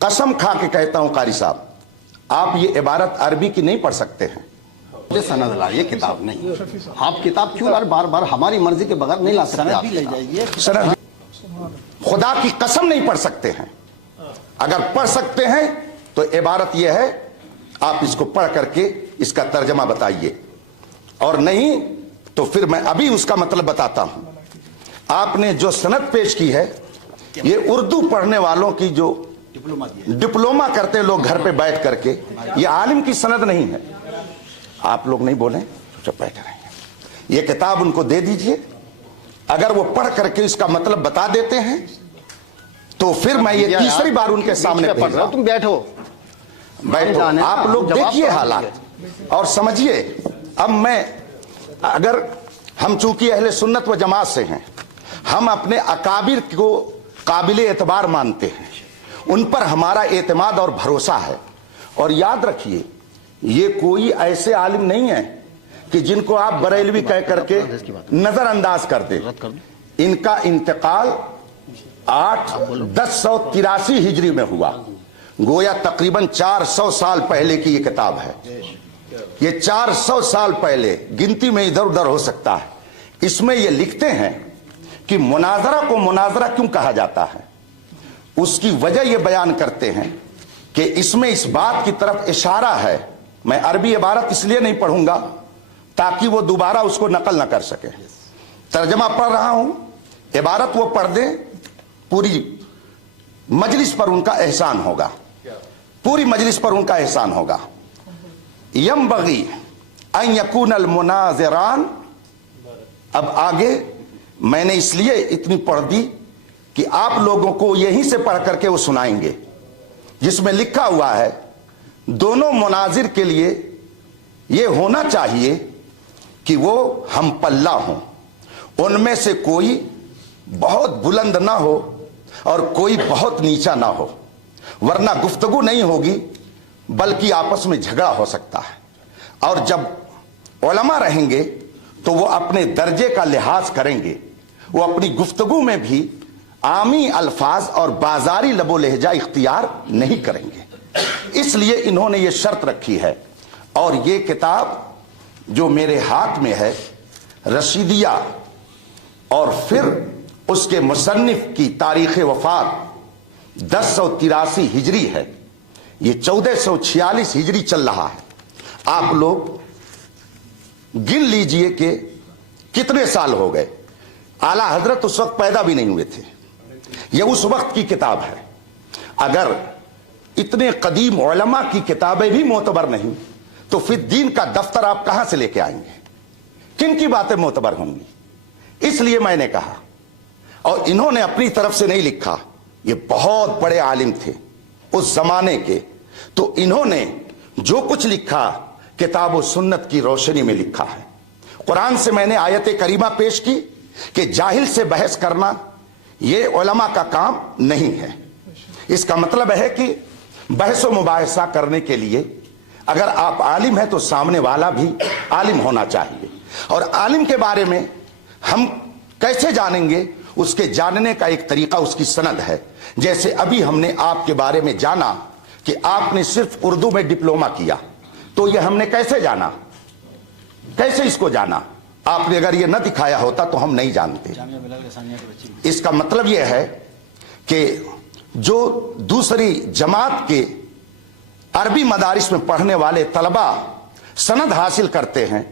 कसम खा के कहता हूं कारी साहब, आप ये इबारत अरबी की नहीं पढ़ सकते हैं। मुझे सनद ला, ये किताब नहीं। आप किताब क्यों बार बार हमारी मर्जी के बगैर नहीं ला सकते? सनद भी ले जाइए। सनद खुदा की कसम नहीं पढ़ सकते हैं। अगर पढ़ सकते हैं तो इबारत यह है, आप इसको पढ़ करके इसका तर्जमा बताइए, और नहीं तो फिर मैं अभी उसका मतलब बताता हूं। आपने जो सनद पेश की है, ये उर्दू पढ़ने वालों की जो डिप्लोमा करते हैं लोग घर पे बैठ करके, ये आलिम की सनद नहीं है। आप लोग नहीं बोले, चुप बैठे रहेंगे। ये किताब उनको दे दीजिए, अगर वो पढ़ करके इसका मतलब बता देते हैं तो फिर मैं ये तीसरी बार उनके सामने भेज रहा हूं। तुम बैठो बैठो, आप लोग देखिए हालात और समझिए। अब मैं, अगर हम चूंकि अहले सुन्नत व जमात से हैं, हम अपने अकाबिर को काबिल एतबार मानते हैं, उन पर हमारा एतमाद और भरोसा है। और याद रखिए, ये कोई ऐसे आलिम नहीं है कि जिनको आप बरेलवी कह करके नजरअंदाज कर दे। इनका इंतकाल 1083 हिजरी में हुआ, गोया तकरीबन 400 साल पहले की ये किताब है। ये 400 साल पहले, गिनती में इधर उधर हो सकता है। इसमें ये लिखते हैं कि मुनाजरा को मुनाजरा क्यों कहा जाता है, उसकी वजह ये बयान करते हैं कि इसमें इस बात की तरफ इशारा है। मैं अरबी इबारत इसलिए नहीं पढ़ूंगा ताकि वो दोबारा उसको नकल न कर सके। तर्जमा पढ़ रहा हूं, इबारत वो पढ़ दे, पूरी मजलिस पर उनका एहसान होगा, पूरी मजलिस पर उनका एहसान होगा। यंबगी अन यकूनल मुनाज़िरान। अब आगे मैंने इसलिए इतनी पढ़ दी कि आप लोगों को यहीं से पढ़ करके वो सुनाएंगे, जिसमें लिखा हुआ है दोनों मुनाजिर के लिए ये होना चाहिए कि वो हम पल्ला हों, उनमें से कोई बहुत बुलंद ना हो और कोई बहुत नीचा ना हो, वरना गुफ्तगू नहीं होगी बल्कि आपस में झगड़ा हो सकता है। और जब उलमा रहेंगे तो वो अपने दर्जे का लिहाज करेंगे, वो अपनी गुफ्तगू में भी आमी अल्फाज और बाजारी लबो लहजा इख्तियार नहीं करेंगे। इसलिए इन्होंने ये शर्त रखी है। और ये किताब जो मेरे हाथ में है, रशीदिया, और फिर उसके मुसन्निफ की तारीख वफात 1083 हिजरी है, ये 1446 हिजरी चल रहा है। आप लोग गिन लीजिए कि कितने साल हो गए। आला हजरत उस वक्त पैदा भी नहीं हुए थे। यह उस वक्त की किताब है। अगर इतने कदीम उलमा की किताबें भी मोतबर नहीं तो फिर दीन का दफ्तर आप कहां से लेके आएंगे? किन की बातें मोतबर होंगी? इसलिए मैंने कहा, और इन्होंने अपनी तरफ से नहीं लिखा, ये बहुत बड़े आलिम थे उस जमाने के, तो इन्होंने जो कुछ लिखा किताब व सुन्नत की रोशनी में लिखा है। कुरान से मैंने आयत करीमा पेश की कि जाहिल से बहस करना ये उलमा का काम नहीं है। इसका मतलब है कि बहस व मुबाहिसा करने के लिए अगर आप आलिम हैं तो सामने वाला भी आलिम होना चाहिए। और आलिम के बारे में हम कैसे जानेंगे? उसके जानने का एक तरीका उसकी सनद है। जैसे अभी हमने आपके बारे में जाना कि आपने सिर्फ उर्दू में डिप्लोमा किया, तो ये हमने कैसे जाना? कैसे इसको जाना? आपने अगर ये न दिखाया होता तो हम नहीं जानते। इसका मतलब यह है कि जो दूसरी जमात के अरबी मदारिस में पढ़ने वाले तलबा सनद हासिल करते हैं,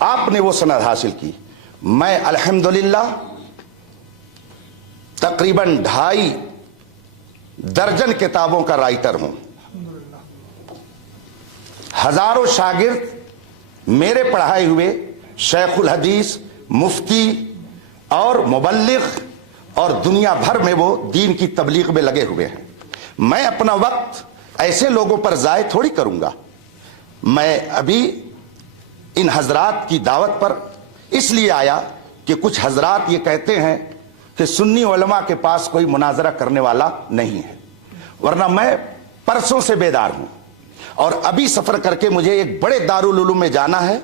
आपने वो सनद हासिल की। मैं अल्हम्दुलिल्लाह तकरीबन 2.5 दर्जन किताबों का राइटर हूं। हजारों शागिर्द मेरे पढ़ाए हुए शेखुल हदीस, मुफ्ती और मुबल्लिग और दुनिया भर में वो दीन की तबलीग में लगे हुए हैं। मैं अपना वक्त ऐसे लोगों पर ज़ाय थोड़ी करूंगा। मैं अभी इन हजरात की दावत पर इसलिए आया कि कुछ हजरात ये कहते हैं कि सुन्नी उलमा के पास कोई मुनाजरा करने वाला नहीं है, वरना मैं परसों से बेदार हूं। और अभी सफर करके मुझे एक बड़े दारुल उलूम में जाना है,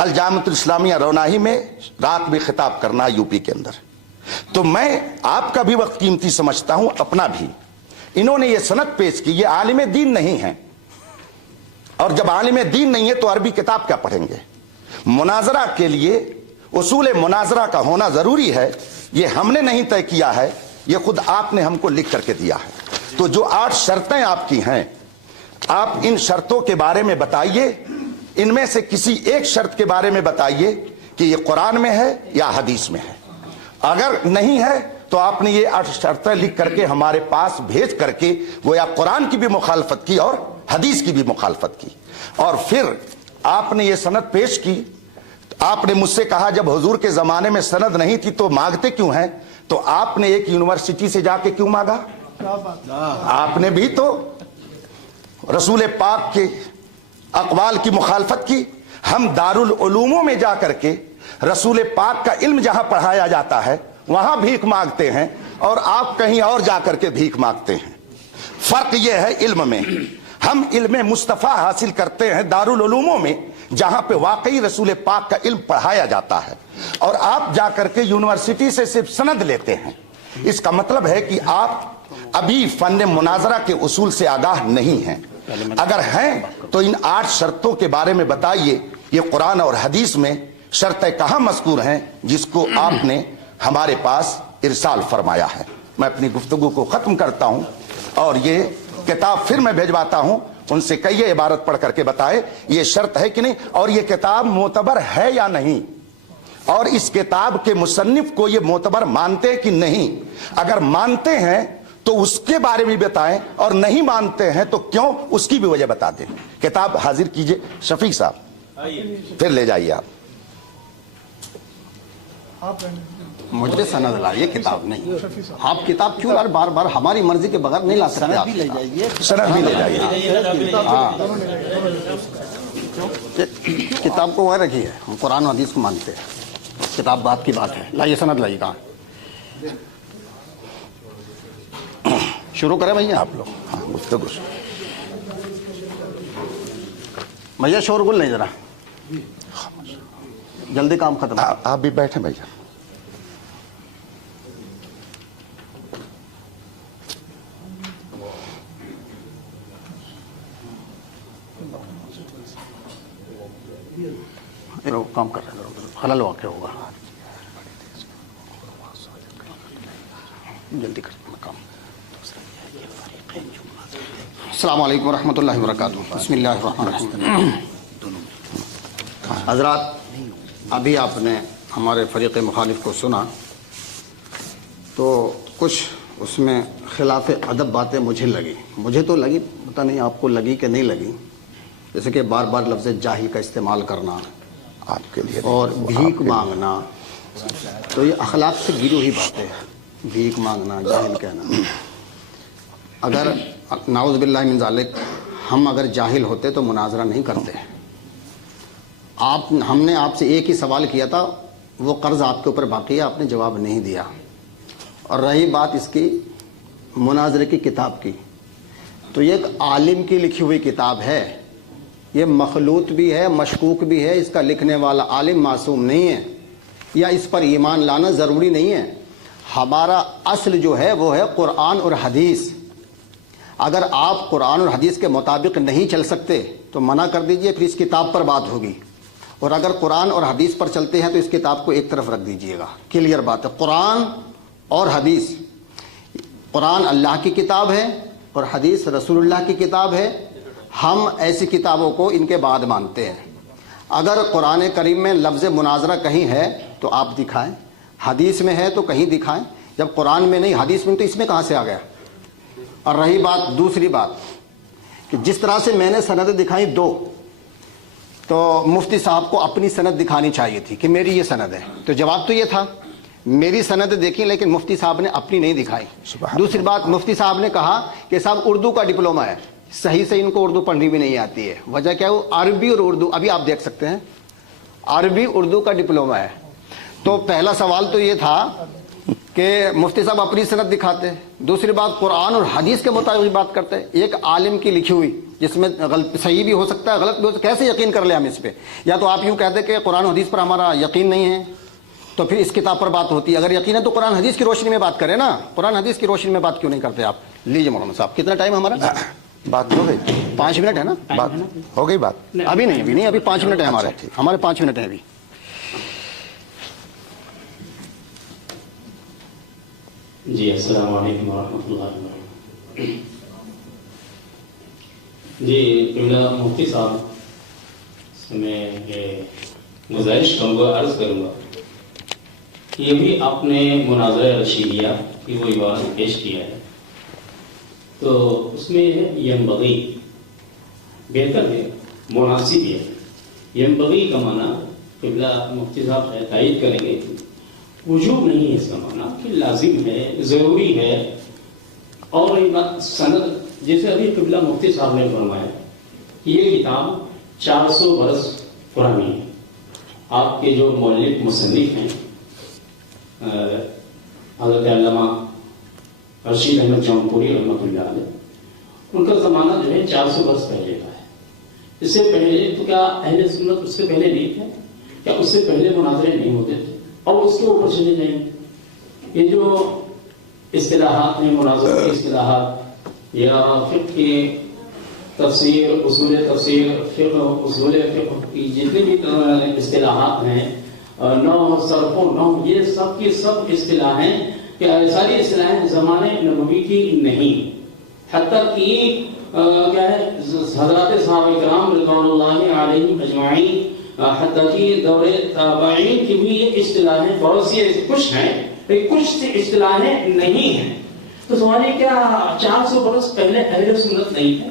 अल जामिअतुल इस्लामिया रौनाही में रात में खिताब करना यूपी के अंदर। तो मैं आपका भी वक्त कीमती समझता हूं, अपना भी। इन्होंने ये सनद पेश की, ये आलिम दीन नहीं है, और जब आलिम दीन नहीं है तो अरबी किताब क्या पढ़ेंगे। मुनाजरा के लिए उसूल मुनाजरा का होना जरूरी है, ये हमने नहीं तय किया है, ये खुद आपने हमको लिख करके दिया है। तो जो 8 शर्तें आपकी हैं, आप इन शर्तों के बारे में बताइए, इनमें से किसी एक शर्त के बारे में बताइए कि ये कुरान में है या हदीस में है। अगर नहीं है तो आपने ये 8 शर्तें लिख करके हमारे पास भेज करके वो या कुरान की भी मुखालफत की और हदीस की भी मुखालफत की, और फिर आपने ये सनद पेश की। आपने मुझसे कहा जब हुजूर के जमाने में सनद नहीं थी तो मांगते क्यों हैं, तो आपने एक यूनिवर्सिटी से जाके क्यों मांगा? आपने भी तो रसूल पाक के अक़वाल की मुखालफत की। हम दारुल उलूमों में जा करके रसूल पाक का इल्म जहां पढ़ाया जाता है वहां भीख मांगते हैं, और आप कहीं और जाकर के भीख मांगते हैं। फर्क यह है इल्म में, हम इल्म मुस्तफ़ा हासिल करते हैं दारुल उलूमों में जहां पे वाकई रसूल पाक का इल्म पढ़ाया जाता है, और आप जाकर के यूनिवर्सिटी से सिर्फ सनद लेते हैं। इसका मतलब है कि आप अभी फन मुनाजरा के उसूल से आगाह नहीं हैं। अगर हैं तो इन 8 शर्तों के बारे में बताइए, ये कुरान और हदीस में शर्तें कहां मज़कूर हैं जिसको आपने हमारे पास इरसाल फरमाया है। मैं अपनी गुफ्तगू को खत्म करता हूं, और ये किताब फिर मैं भेजवाता हूं, उनसे कहिए इबारत पढ़ करके बताए ये शर्त है कि नहीं, और ये किताब मोतबर है या नहीं, और इस किताब के मुसन्निफ को ये मोतबर मानते हैं कि नहीं। अगर मानते हैं तो उसके बारे में बताएं, और नहीं मानते हैं तो क्यों, उसकी भी वजह बता दें। किताब हाजिर कीजिए शफीक साहब, फिर ले जाइए आप। मुझे सनद लाइए, किताब नहीं। आप किताब क्यों यार बार बार हमारी मर्जी के बगैर नहीं ला सकते। सनद भी ले जाइए, सनद भी ले जाइए। हाँ, किताब को वह रखिए, हम कुरान और हदीस को मानते हैं, किताब बात की बात है। लाइए सनद लाइए, कहाँ शुरू करें भैया आप लोग? हाँ, गुफ्तगू भैया, शोरगुल नहीं जरा, जल्दी काम खत्म। आप भी बैठे भैया। काम कर रहे हैं, खलल वाक़ होगा, जल्दी कर काम। अस्सलाम वालेकुम रहमतुल्लाहि व बरकातुहू। बिस्मिल्लाहिर्रहमानिर्रहीम। हज़रात, अभी आपने हमारे फ़रीक़ मुखालिफ को सुना तो कुछ उसमें खिलाफ अदब बातें मुझे लगी। मुझे तो लगी, पता नहीं आपको लगी कि नहीं लगी। जैसे कि बार बार लफ्ज़ जाहिल का इस्तेमाल करना आपके लिए, और भीख मांगना, तो ये अखलाक से गिरी हुई बातें हैं। भीख मांगना, जाहिल कहना। अगर नाउज़ बिल्लाहि मिन ज़ालिक हम अगर जाहिल होते तो मुनाजरा नहीं करते। हमने आपसे एक ही सवाल किया था, वो कर्ज़ आपके ऊपर बाकी है, आपने जवाब नहीं दिया। और रही बात इसकी मुनाजरे की किताब की, तो ये एक आलिम की लिखी हुई किताब है, ये मखलूत भी है, मशकूक भी है। इसका लिखने वाला आलिम मासूम नहीं है, या इस पर ईमान लाना ज़रूरी नहीं है। हमारा असल जो है वो है कुरान और हदीस। अगर आप कुरान और हदीस के मुताबिक नहीं चल सकते तो मना कर दीजिए, फिर इस किताब पर बात होगी। और अगर कुरान और हदीस पर चलते हैं तो इस किताब को एक तरफ रख दीजिएगा। क्लियर बात है। कुरान और हदीस, कुरान अल्लाह की किताब है और हदीस रसूलुल्लाह की किताब है। हम ऐसी किताबों को इनके बाद मानते हैं। अगर कुरान करीम में लफ्ज़ मुनाजरा कहीं है तो आप दिखाएं, हदीस में है तो कहीं दिखाएं। जब कुरान में नहीं, हदीस में, तो इसमें कहाँ से आ गया? और रही बात, दूसरी बात कि जिस तरह से मैंने सनद दिखाई दो, तो मुफ्ती साहब को अपनी सनद दिखानी चाहिए थी कि मेरी ये सनद है। तो जवाब तो ये था, मेरी सनद देखी, लेकिन मुफ्ती साहब ने अपनी नहीं दिखाई। दूसरी बात, मुफ्ती साहब ने कहा कि साहब उर्दू का डिप्लोमा है, सही से इनको उर्दू पढ़नी भी नहीं आती है। वजह क्या है? वो अरबी और उर्दू, अभी आप देख सकते हैं, अरबी उर्दू का डिप्लोमा है। तो पहला सवाल तो ये था कि मुफ्ती साहब अपनी सनद दिखाते। दूसरी बात, कुरान और हदीस के मुताबिक बात करते हैं, एक आलिम की लिखी हुई, जिसमें गलत सही भी हो सकता है, गलत भी हो सकता है। कैसे यकीन कर ले हम इस पे? या तो आप यूँ कहते कि कुरान हदीस पर हमारा यकीन नहीं है, तो फिर इस किताब पर बात होती है। अगर यकीन है तो कुरान हदीस की रोशनी में बात करें ना, कुरान हदीस की रोशनी में बात क्यों नहीं करते आप? लीजिए मोहम्मद साहब, कितना टाइम हमारा? बात हो गई, 5 मिनट है ना? बात हो गई बात। अभी नहीं, अभी 5 मिनट है हमारे, अच्छा, ठीक। हमारे 5 मिनट है अभी। जी अस्सलाम वालेकुम वरहमतुल्लाहि वबरकातुहू। जी क़िबला मुफ्ती साहब, मैं ये गुजारिश करूँगा, अर्ज़ करूँगा कि ये भी आपने मुनाज़रा रशीदिया की वो इबारत पेश किया है, तो उसमें यंबग़ी बेहतर है, मुनासिब है। यंबग़ी का माना क़िबला मुफ्ती साहब तायीद करेंगे, वजूब नहीं है इसका माना कि लाजिम है, ज़रूरी है। और एक बात सनद, जैसे अभी क़िबला मुफ्ती साहब ने फरमाया कि ये किताब 400 बरस पुरानी है। आपके जो मौलिक मुसन्निफ हैं हज़रत अल्लामा रशीद अहमद जौनपुरी रहमतुल्लाह अलैह, उनका ज़माना जो है 400 बरस पहले का है। इससे पहले तो क्या अहले सुन्नत उससे पहले नहीं थे? क्या उससे पहले मुनाज़रे नहीं होते थे? और उसके ऊपर चले जाएंगे, ये जो इस्तिलाहात हैं, मुनाज़रे की इस्तिलाहात या फ़िक़्ह की तफसीर, उसूल तफसीर, फ़िक़्ह, उसूल फ़िक़्ह की जितनी भी इस्तिलाहात हैं, नौ सरफ़ो नौ, ये सब की सब इस्तिलाहें, क्या सारी इस्तिलाहें ज़माने नबवी की नहीं। हत्ता कि क्या है, हज़रात सहाबा किराम रिज़वानुल्लाहि अलैहिम अजमाईन, हत्ता कि दौरे ताबईन की भी ये इस्तिलाहें बहुत सी कुछ हैं, लेकिन कुछ सी इस्तिलाहें नहीं हैं। तो सवाल ये, क्या 400 बरस पहले अहले सुन्नत नहीं थे?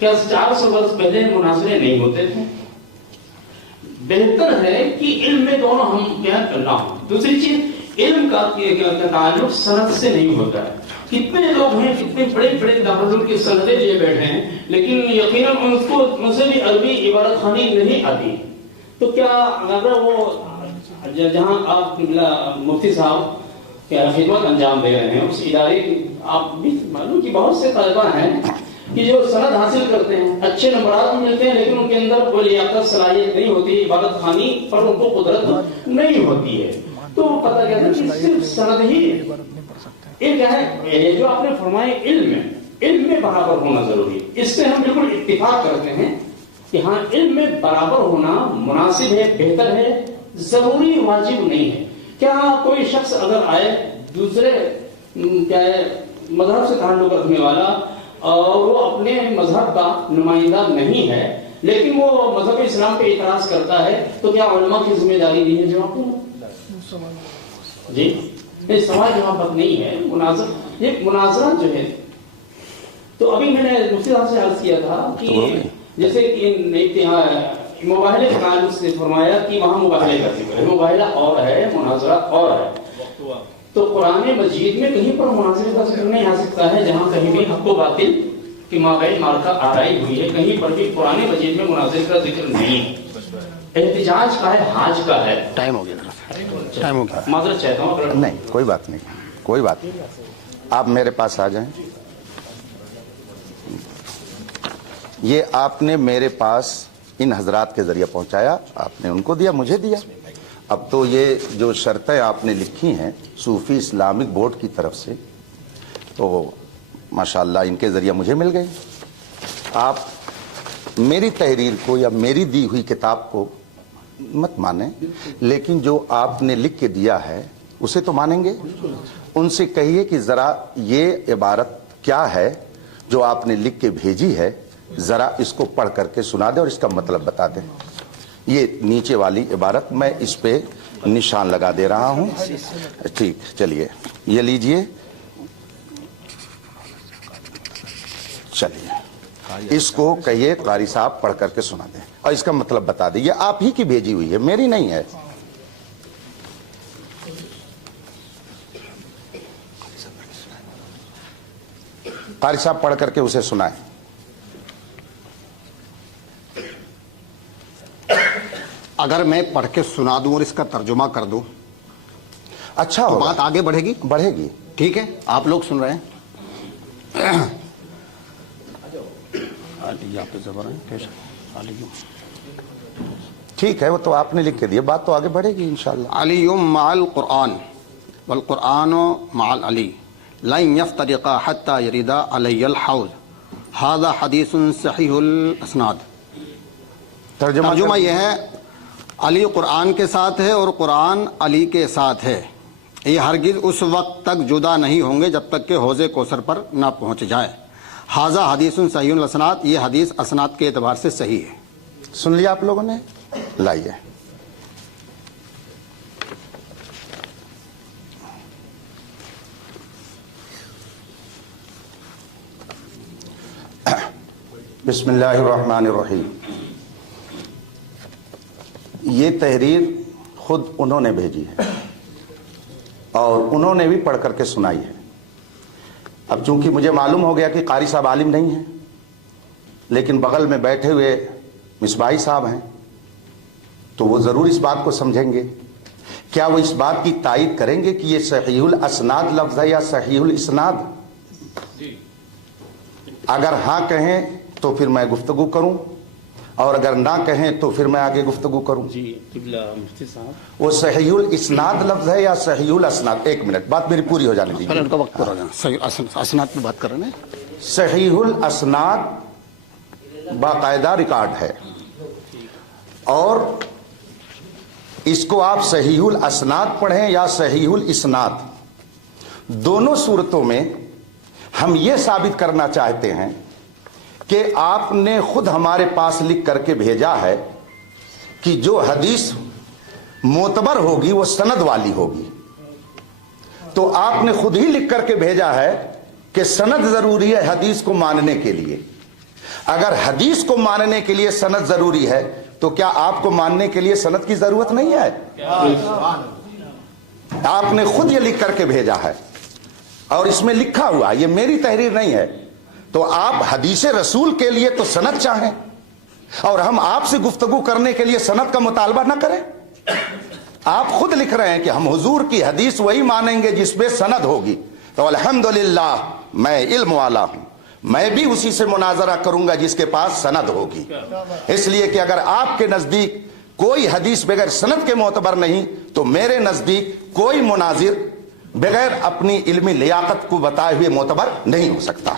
क्या 400 वर्ष पहले मुनाज़रे नहीं होते थे? बेहतर है कि इल्म में दोनों हम क्या करना हो। दूसरी चीज, इल्म का ताल्लुक सनद से नहीं होता है। कितने लोग हैं, कितने बड़े बड़े दारुल की सनदें लिए बैठे हैं, लेकिन यकीनन उनको उनसे भी अरबी इबारत खानी नहीं आती। तो क्या अगर वो जहाँ आप मुफ्ती साहब क्या खिदमत अंजाम दे रहे हैं, उस इदारे की आप भी मालूम कि बहुत से तलबा हैं कि जो सनद हासिल करते हैं, अच्छे नंबरात मिलते हैं, लेकिन उनके अंदर कोई लियाकत सलाहियत नहीं होती, इबादत खानी पर उनको कुदरत नहीं होती है। तो पता क्या था कि सिर्फ सनद ही ये क्या है, जो आपने फरमाया इल्म में बराबर होना जरूरी है। इससे हम बिल्कुल इत्तिफाक करते हैं कि हाँ, इल्म में बराबर होना मुनासिब है, बेहतर है, जरूरी वाजिब नहीं है। क्या कोई शख्स अगर आए दूसरे क्या है मजहब से ताल्लुक रखने वाला और वो अपने मजहब का नुमाइंदा नहीं है, लेकिन वो मजहब इस्लाम पे इतराज करता है, तो क्या उलमा की जिम्मेदारी नहीं है जवाब देना? जी नहीं, सवाल जवाब नहीं है। ये मुनाजरा जो है, तो अभी मैंने मुफ्ती साहब से अर्ज किया था कि जैसे कि मुबाहले के ताल्लुक से फरमाया कि वहाँ मुबाहले का जिक्र है, मुबाहला और है, मुनाजरा और है। तो कुरान मजीद में कहीं पर मुनाज़रे का जिक्र नहीं आ सकता है, जहाँ कहीं भी हक़ व बातिल की माबैन मार्का आराई हुई है, कहीं पर भी कुरान मजीद में मुनाज़रे का जिक्र नहीं है। एहतिजाज का है, हाज का है। टाइम हो गया, टाइम हो गया, माजरत चाहता हूँ। नहीं, कोई बात नहीं, कोई बात नहीं, आप मेरे पास आ जाएं। ये आपने मेरे पास इन हजरात के जरिए पहुंचाया, आपने उनको दिया, मुझे दिया। अब तो ये जो शर्तें आपने लिखी हैं सूफी इस्लामिक बोर्ड की तरफ से, तो माशाअल्लाह इनके ज़रिए मुझे मिल गई। आप मेरी तहरीर को या मेरी दी हुई किताब को मत माने, लेकिन जो आपने लिख के दिया है उसे तो मानेंगे। उनसे कहिए कि ज़रा ये इबारत क्या है जो आपने लिख के भेजी है, ज़रा इसको पढ़ करके सुना दे और इसका मतलब बता दें। ये नीचे वाली इबारत मैं इस पे निशान लगा दे रहा हूं। ठीक, चलिए ये लीजिए, चलिए इसको कहिए कारी साहब पढ़ करके सुना दें और इसका मतलब बता दें। ये आप ही की भेजी हुई है, मेरी नहीं है। कारी साहब पढ़ करके उसे सुनाएं। अगर मैं पढ़ के सुना दूं और इसका तर्जुमा कर दूं, अच्छा तो बात आगे बढ़ेगी? बढ़ेगी। ठीक है, आप लोग सुन रहे हैं। ठीक है, वो तो आपने लिख के दिया, बात तो आगे बढ़ेगी इंशाअल्लाह। अलीयुम माल कुरान वल कुरानो माल अली لن يفترقا حتى يردا علی الحوض هذا حدیث صحیح الاسناد۔ ترجمہ یہ ہے علی قرآن کے ساتھ ہے اور قرآن علی کے ساتھ ہے، یہ ہرگز اس وقت تک جدا نہیں ہوں گے جب تک کہ حوض کوثر پر نہ پہنچ جائے۔ ھذا حدیث صحیح الاسناد، یہ حدیث اسناد کے اعتبار سے صحیح ہے۔ سن لیا آپ لوگوں نے؟ لائیے بسم اللہ الرحمن الرحیم۔ یہ تحریر خود انہوں نے بھیجی ہے اور انہوں نے بھی پڑھ کر کے سنائی ہے۔ اب چونکہ مجھے معلوم ہو گیا کہ قاری صاحب عالم نہیں ہیں، لیکن بغل میں بیٹھے ہوئے مصباحی صاحب ہیں تو وہ ضرور اس بات کو سمجھیں گے۔ کیا وہ اس بات کی تائید کریں گے کہ یہ صحیح الاسناد لفظ ہے یا صحیح الاسناد؟ اگر ہاں کہیں تو پھر میں گفتگو کروں، اور اگر نہ کہیں تو پھر میں آگے گفتگو کروں۔ جی قبلہ مفتی صاحب، وہ صحیح الاسناد لفظ ہے یا صحیح الاسناد؟ ایک منٹ، بات میری پوری ہو جانے پہلے دیجیے۔ ان کا وقت پورا ہو جانا، صحیح اسناد پہ بات کر رہے ہیں۔ صحیح الاسناد باقاعدہ ریکارڈ ہے، اور اس کو آپ صحیح الاسناد پڑھیں یا صحیح الاسناد، دونوں صورتوں میں ہم یہ ثابت کرنا چاہتے ہیں کہ آپ نے خود ہمارے پاس لکھ کر کے بھیجا ہے کہ جو حدیث معتبر ہوگی وہ سند والی ہوگی، تو آپ نے خود ہی لکھ کر کے بھیجا ہے کہ سند ضروری ہے حدیث کو ماننے کے لیے۔ اگر حدیث کو ماننے کے لیے سند ضروری ہے تو کیا آپ کو ماننے کے لیے سند کی ضرورت نہیں ہے؟ آپ نے خود یہ لکھ کر کے بھیجا ہے، اور اس میں لکھا ہوا، یہ میری تحریر نہیں ہے، تو آپ حدیث رسول کے لیے تو سند چاہیں اور ہم آپ سے گفتگو کرنے کے لیے سند کا مطالبہ نہ کریں۔ آپ خود لکھ رہے ہیں کہ ہم حضور کی حدیث وہی مانیں گے جس پہ سند ہوگی، تو الحمدللہ میں علم والا ہوں، میں بھی اسی سے مناظرہ کروں گا جس کے پاس سند ہوگی۔ اس لیے کہ اگر آپ کے نزدیک کوئی حدیث بغیر سند کے معتبر نہیں تو میرے نزدیک کوئی مناظر بغیر اپنی علمی لیاقت کو بتائے ہوئے معتبر نہیں ہو سکتا۔